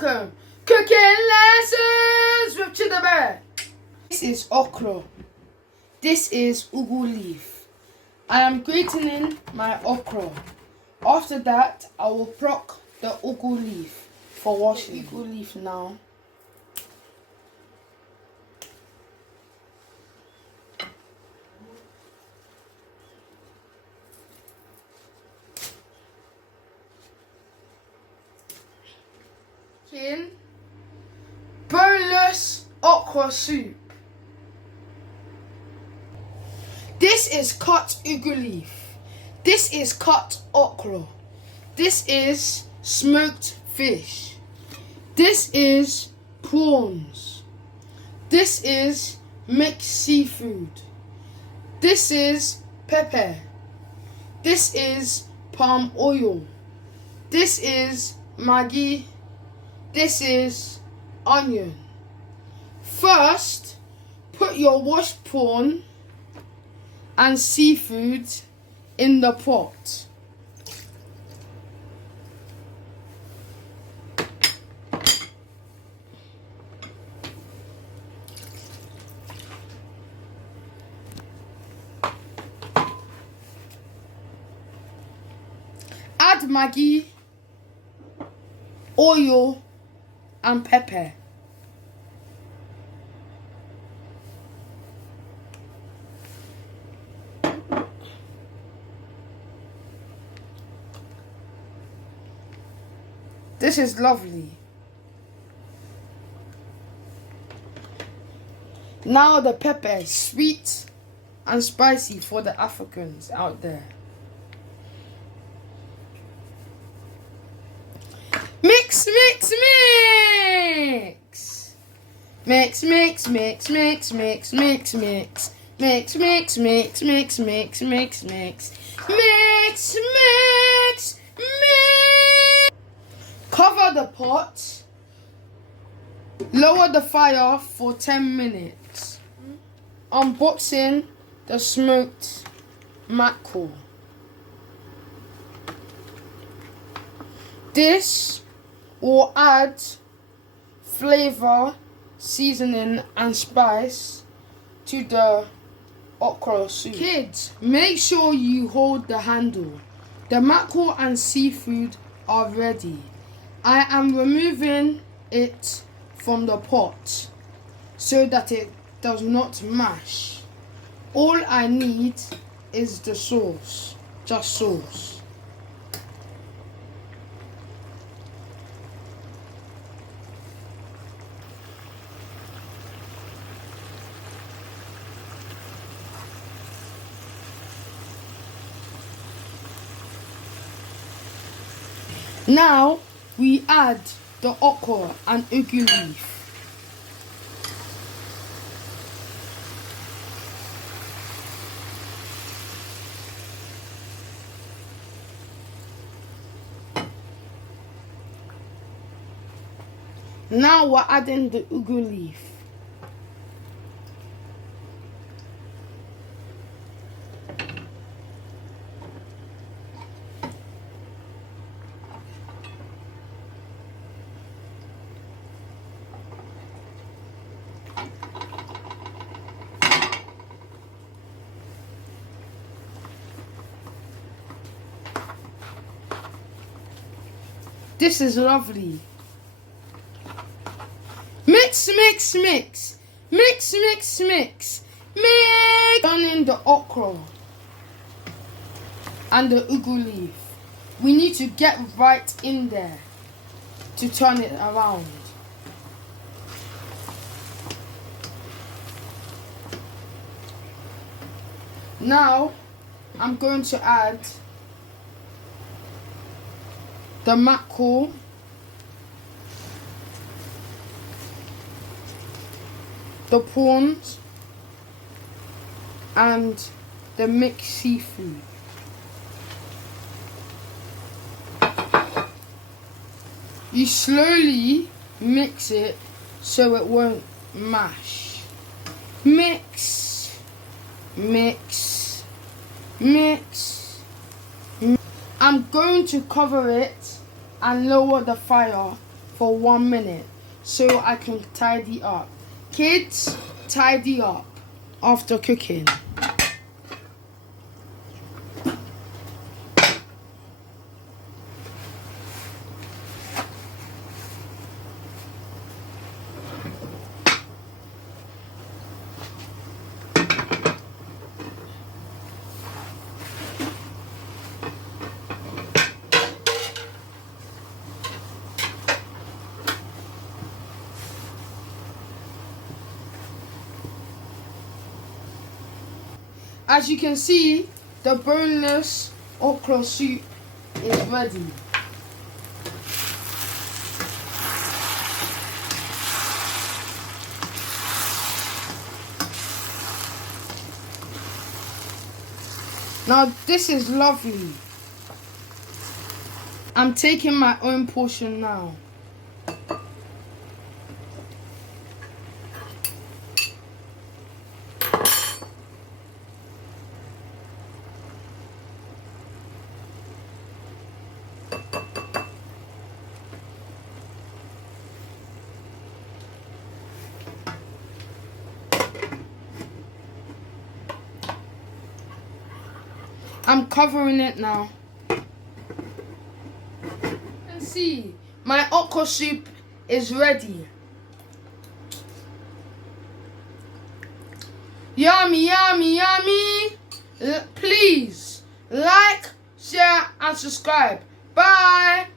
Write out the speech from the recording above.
welcome. Cooking lessons with Chidaberry. This is okra. This is ugu leaf. I am grating in my okra. After that, I will pluck the ugu leaf for washing. Ugu leaf now. In boneless okra soup. This is cut ugu leaf. This is cut okra. This is smoked fish. This is prawns. This is mixed seafood. This is pepper. This is palm oil. This is Maggi. This is onion. First, put your washed prawn and seafood in the pot. Add Maggi, oil, and pepper. This is lovely. Now the pepper is sweet and spicy for the Africans out there. Mix, mix, mix. Mix, mix, mix, mix, mix, mix, mix. Mix, mix, mix, mix, mix, mix, mix. Mix, mix, mix. Cover the pot. Lower the fire for 10 minutes. Unboxing the smoked mackerel. This will add flavor, seasoning and spice to the okra soup. Kids, make sure you hold the handle. The mackerel and seafood are ready. I am removing it from the pot so that it does not mash. All I need is the sauce, just sauce. Now we add the okra and ugu leaf. Now we're adding the ugu leaf. This is lovely. Mix, mix, mix. Mix, mix, mix. Mix. Turn in the okra and the ugu leaf. We need to get right in there to turn it around. Now I'm going to add the mackerel, the prawns and the mixed seafood. You slowly mix it so it won't mash. Mix, mix, mix. I'm going to cover it and lower the fire for 1 minute so I can tidy up. Kids, tidy up after cooking. As you can see, the boneless okra soup is ready. Now this is lovely. I'm taking my own portion now. I'm covering it now. And see, my okra soup is ready. Yummy, yummy, yummy. Please like, share and subscribe. Bye.